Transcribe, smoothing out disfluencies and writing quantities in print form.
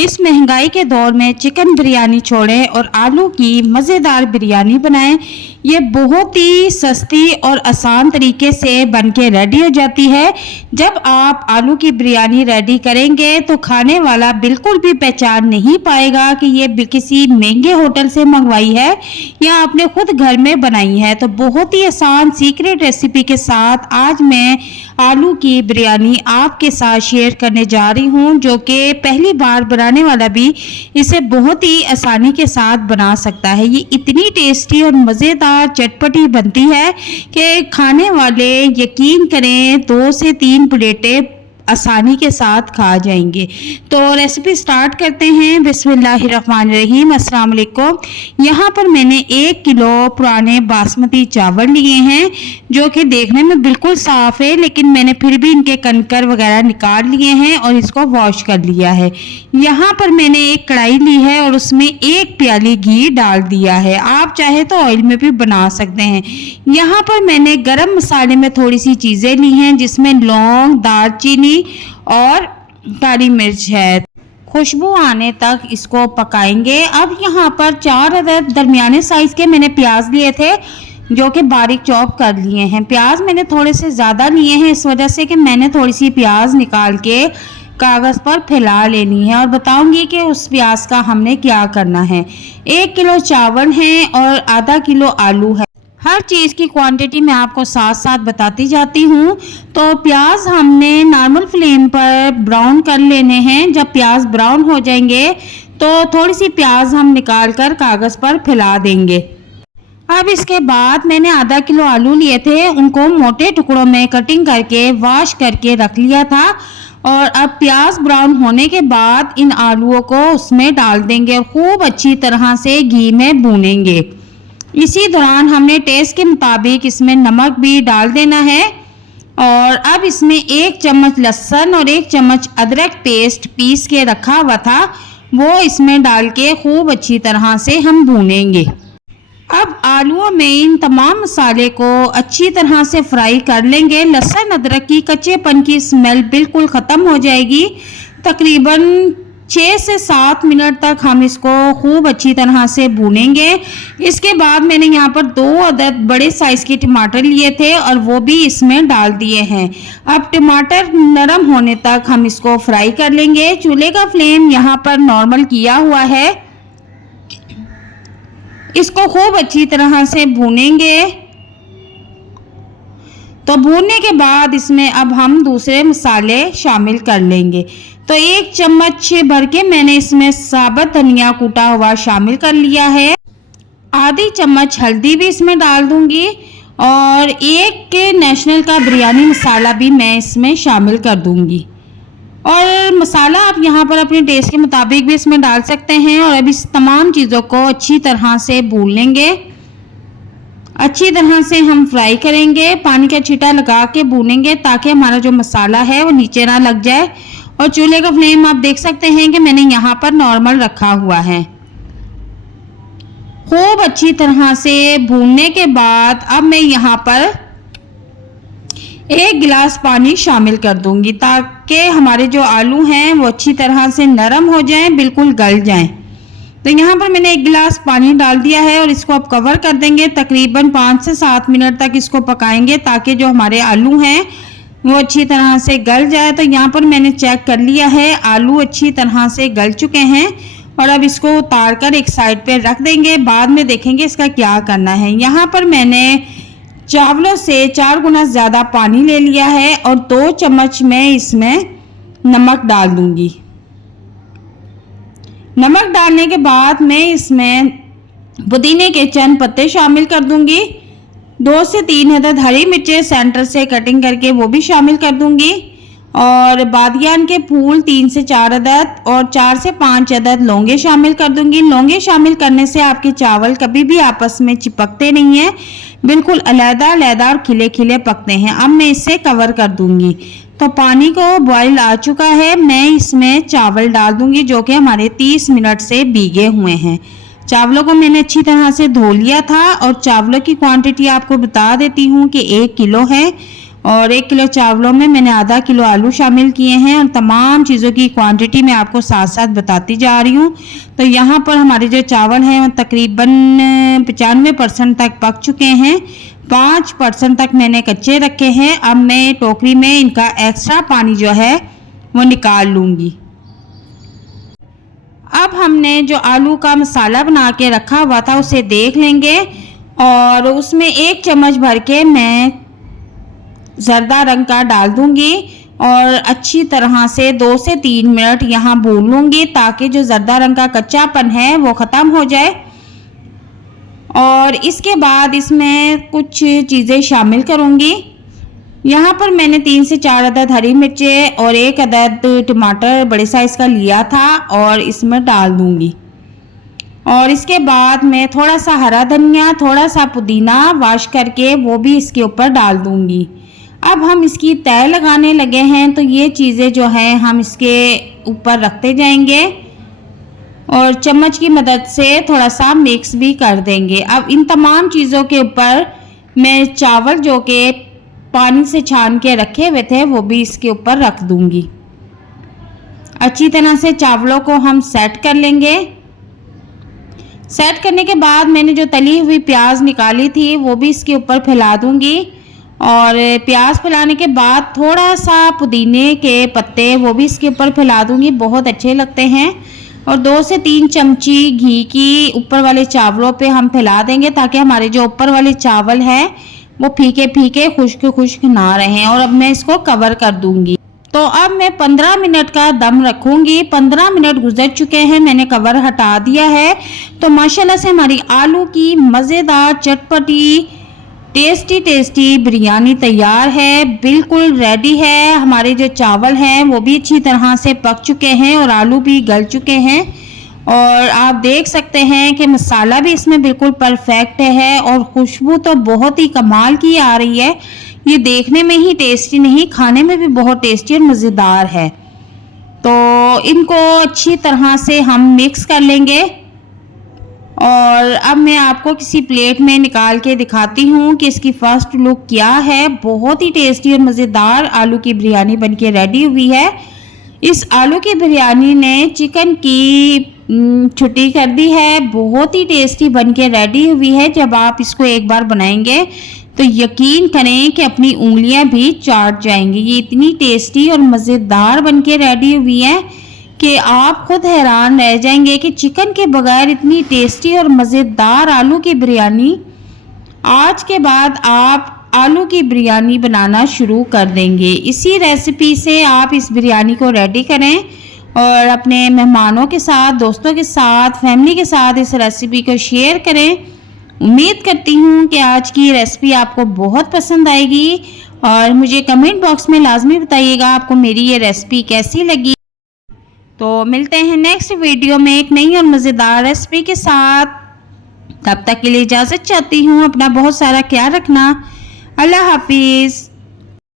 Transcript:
इस महंगाई के दौर में चिकन बिरयानी छोड़ें और आलू की मज़ेदार बिरयानी बनाएं। ये बहुत ही सस्ती और आसान तरीके से बनके रेडी हो जाती है। जब आप आलू की बिरयानी रेडी करेंगे तो खाने वाला बिल्कुल भी पहचान नहीं पाएगा कि ये किसी महंगे होटल से मंगवाई है या आपने खुद घर में बनाई है। तो बहुत ही आसान सीक्रेट रेसिपी के साथ आज मैं आलू की बिरयानी आपके साथ शेयर करने जा रही हूँ, जो कि पहली बार बनाने वाला भी इसे बहुत ही आसानी के साथ बना सकता है। ये इतनी टेस्टी और मज़ेदार चटपटी बनती है कि खाने वाले यकीन करें 2 से 3 प्लेटें आसानी के साथ खा जाएंगे। तो रेसिपी स्टार्ट करते हैं। बिस्मिल्लाहिर्रहमानिर्रहीम। अस्सलाम वालेकुम। यहाँ पर मैंने 1 किलो पुराने बासमती चावल लिए हैं, जो कि देखने में बिल्कुल साफ़ है, लेकिन मैंने फिर भी इनके कंकर वगैरह निकाल लिए हैं और इसको वॉश कर लिया है। यहाँ पर मैंने एक कढ़ाई ली है और उसमें 1 प्याली घी डाल दिया है। आप चाहे तो ऑयल में भी बना सकते हैं। यहाँ पर मैंने गरम मसाले में थोड़ी सी चीज़ें ली हैं, जिसमें लौंग, दालचीनी और काली मिर्च है। खुशबू आने तक इसको पकाएंगे। अब यहाँ पर 4 अदद दरमियाने साइज के मैंने प्याज लिए थे, जो कि बारीक चॉप कर लिए हैं। प्याज मैंने थोड़े से ज़्यादा लिए हैं, इस वजह से कि मैंने थोड़ी सी प्याज निकाल के कागज़ पर फैला लेनी है और बताऊंगी कि उस प्याज का हमने क्या करना है। 1 किलो चावल है और आधा किलो आलू है। हर चीज़ की क्वांटिटी मैं आपको साथ साथ बताती जाती हूँ। तो प्याज हमने नॉर्मल फ्लेम पर ब्राउन कर लेने हैं। जब प्याज ब्राउन हो जाएंगे तो थोड़ी सी प्याज हम निकाल कर कागज़ पर फैला देंगे। अब इसके बाद मैंने आधा किलो आलू लिए थे, उनको मोटे टुकड़ों में कटिंग करके वॉश करके रख लिया था। और अब प्याज ब्राउन होने के बाद इन आलूओं को उसमें डाल देंगे और खूब अच्छी तरह से घी में भूनेंगे। इसी दौरान हमने टेस्ट के मुताबिक इसमें नमक भी डाल देना है। और अब इसमें 1 चम्मच लहसुन और 1 चम्मच अदरक पेस्ट पीस के रखा हुआ था, वो इसमें डाल के खूब अच्छी तरह से हम भूनेंगे। अब आलूओं में इन तमाम मसाले को अच्छी तरह से फ्राई कर लेंगे। लहसुन अदरक की कच्चेपन की स्मेल बिल्कुल ख़त्म हो जाएगी। तकरीबन 6 से 7 मिनट तक हम इसको खूब अच्छी तरह से भूनेंगे। इसके बाद मैंने यहाँ पर 2 अदद बड़े साइज़ के टमाटर लिए थे और वो भी इसमें डाल दिए हैं। अब टमाटर नरम होने तक हम इसको फ्राई कर लेंगे। चूल्हे का फ्लेम यहाँ पर नॉर्मल किया हुआ है। इसको खूब अच्छी तरह से भूनेंगे। तो भूनने के बाद इसमें अब हम दूसरे मसाले शामिल कर लेंगे। तो 1 चम्मच भर के मैंने इसमें साबुत धनिया कूटा हुआ शामिल कर लिया है। आधी चम्मच हल्दी भी इसमें डाल दूंगी और 1 नेशनल का बिरयानी मसाला भी मैं इसमें शामिल कर दूंगी। और मसाला आप यहाँ पर अपने टेस्ट के मुताबिक भी इसमें डाल सकते हैं। और अब इस तमाम चीज़ों को अच्छी तरह से भून लेंगे। अच्छी तरह से हम फ्राई करेंगे, पानी का छींटा लगा के भूनेंगे ताकि हमारा जो मसाला है वो नीचे ना लग जाए। और चूल्हे का फ्लेम आप देख सकते हैं कि मैंने यहाँ पर नॉर्मल रखा हुआ है। खूब अच्छी तरह से भूनने के बाद अब मैं यहाँ पर 1 गिलास पानी शामिल कर दूंगी, ताकि हमारे जो आलू हैं वो अच्छी तरह से नरम हो जाएं, बिल्कुल गल जाएं। तो यहाँ पर मैंने 1 गिलास पानी डाल दिया है और इसको अब कवर कर देंगे। तकरीबन 5 से 7 मिनट तक इसको पकाएंगे ताकि जो हमारे आलू हैं वो अच्छी तरह से गल जाए। तो यहाँ पर मैंने चेक कर लिया है, आलू अच्छी तरह से गल चुके हैं। और अब इसको उतार कर एक साइड पे रख देंगे, बाद में देखेंगे इसका क्या करना है। यहाँ पर मैंने चावलों से 4 गुना ज़्यादा पानी ले लिया है और 2 चम्मच मैं इसमें नमक डाल दूंगी। नमक डालने के बाद मैं इसमें पुदीने के चंद पत्ते शामिल कर दूंगी। 2 से 3 अदद हरी मिर्चें सेंटर से कटिंग करके वो भी शामिल कर दूंगी। और बादियान के फूल 3 से 4 अदद और 4 से 5 अदद लौंगे शामिल कर दूंगी। लौंगे शामिल करने से आपके चावल कभी भी आपस में चिपकते नहीं हैं, बिल्कुल अलग-अलग और खिले खिले पकते हैं। अब मैं इसे कवर कर दूंगी। तो पानी को बॉईल आ चुका है, मैं इसमें चावल डाल दूंगी, जो कि हमारे 30 मिनट से भीगे हुए हैं। चावलों को मैंने अच्छी तरह से धो लिया था और चावलों की क्वांटिटी आपको बता देती हूँ कि 1 किलो है और 1 किलो चावलों में मैंने आधा किलो आलू शामिल किए हैं और तमाम चीज़ों की क्वांटिटी मैं आपको साथ साथ बताती जा रही हूँ। तो यहाँ पर हमारे जो चावल हैं वो तकरीबन 95% तक पक चुके हैं, 5% तक मैंने कच्चे रखे हैं। अब मैं टोकरी में इनका एक्स्ट्रा पानी जो है वो निकाल लूँगी। अब हमने जो आलू का मसाला बना के रखा हुआ था उसे देख लेंगे और उसमें 1 चम्मच भर के मैं ज़र्दा रंग का डाल दूंगी और अच्छी तरह से 2 से 3 मिनट यहाँ भून लूँगी ताकि जो ज़र्दा रंग का कच्चापन है वो ख़त्म हो जाए। और इसके बाद इसमें कुछ चीज़ें शामिल करूँगी। यहाँ पर मैंने 3 से 4 अदद हरी मिर्चें और 1 अदद टमाटर बड़े साइज़ का लिया था और इसमें डाल दूँगी। और इसके बाद मैं थोड़ा सा हरा धनिया, थोड़ा सा पुदीना वॉश करके वो भी इसके ऊपर डाल दूँगी। अब हम इसकी तय लगाने लगे हैं, तो ये चीज़ें जो हैं हम इसके ऊपर रखते जाएंगे और चम्मच की मदद से थोड़ा सा मिक्स भी कर देंगे। अब इन तमाम चीज़ों के ऊपर मैं चावल जो कि पानी से छान के रखे हुए थे वो भी इसके ऊपर रख दूंगी। अच्छी तरह से चावलों को हम सेट कर लेंगे। सेट करने के बाद मैंने जो तली हुई प्याज निकाली थी वो भी इसके ऊपर फैला दूंगी और प्याज फैलाने के बाद थोड़ा सा पुदीने के पत्ते वो भी इसके ऊपर फैला दूंगी, बहुत अच्छे लगते हैं। और 2 से 3 चमची घी की ऊपर वाले चावलों पे हम फैला देंगे ताकि हमारे जो ऊपर वाले चावल हैं वो फीके फीके खुश्क खुश्क ना रहें। और अब मैं इसको कवर कर दूंगी। तो अब मैं 15 मिनट का दम रखूंगी। 15 मिनट गुजर चुके हैं, मैंने कवर हटा दिया है। तो माशाल्लाह से हमारी आलू की मज़ेदार चटपटी टेस्टी बिरयानी तैयार है, बिल्कुल रेडी है। हमारे जो चावल हैं वो भी अच्छी तरह से पक चुके हैं और आलू भी गल चुके हैं और आप देख सकते हैं कि मसाला भी इसमें बिल्कुल परफेक्ट है और खुशबू तो बहुत ही कमाल की आ रही है। ये देखने में ही टेस्टी नहीं, खाने में भी बहुत टेस्टी और मज़ेदार है। तो इनको अच्छी तरह से हम मिक्स कर लेंगे और अब मैं आपको किसी प्लेट में निकाल के दिखाती हूँ कि इसकी फर्स्ट लुक क्या है। बहुत ही टेस्टी और मज़ेदार आलू की बिरयानी बनके रेडी हुई है। इस आलू की बिरयानी ने चिकन की छुट्टी कर दी है, बहुत ही टेस्टी बनके रेडी हुई है। जब आप इसको एक बार बनाएंगे तो यकीन करें कि अपनी उंगलियां भी चाट जाएंगी। ये इतनी टेस्टी और मज़ेदार बनके रेडी हुई है कि आप खुद हैरान रह जाएंगे कि चिकन के बगैर इतनी टेस्टी और मज़ेदार आलू की बिरयानी। आज के बाद आप आलू की बिरयानी बनाना शुरू कर देंगे। इसी रेसिपी से आप इस बिरयानी को रेडी करें और अपने मेहमानों के साथ, दोस्तों के साथ, फैमिली के साथ इस रेसिपी को शेयर करें। उम्मीद करती हूँ कि आज की रेसिपी आपको बहुत पसंद आएगी और मुझे कमेंट बॉक्स में लाजमी बताइएगा आपको मेरी ये रेसिपी कैसी लगी। तो मिलते हैं नेक्स्ट वीडियो में एक नई और मज़ेदार रेसिपी के साथ। तब तक के लिए इजाज़त चाहती हूँ। अपना बहुत सारा ख्याल रखना। अल्लाह हाफिज़।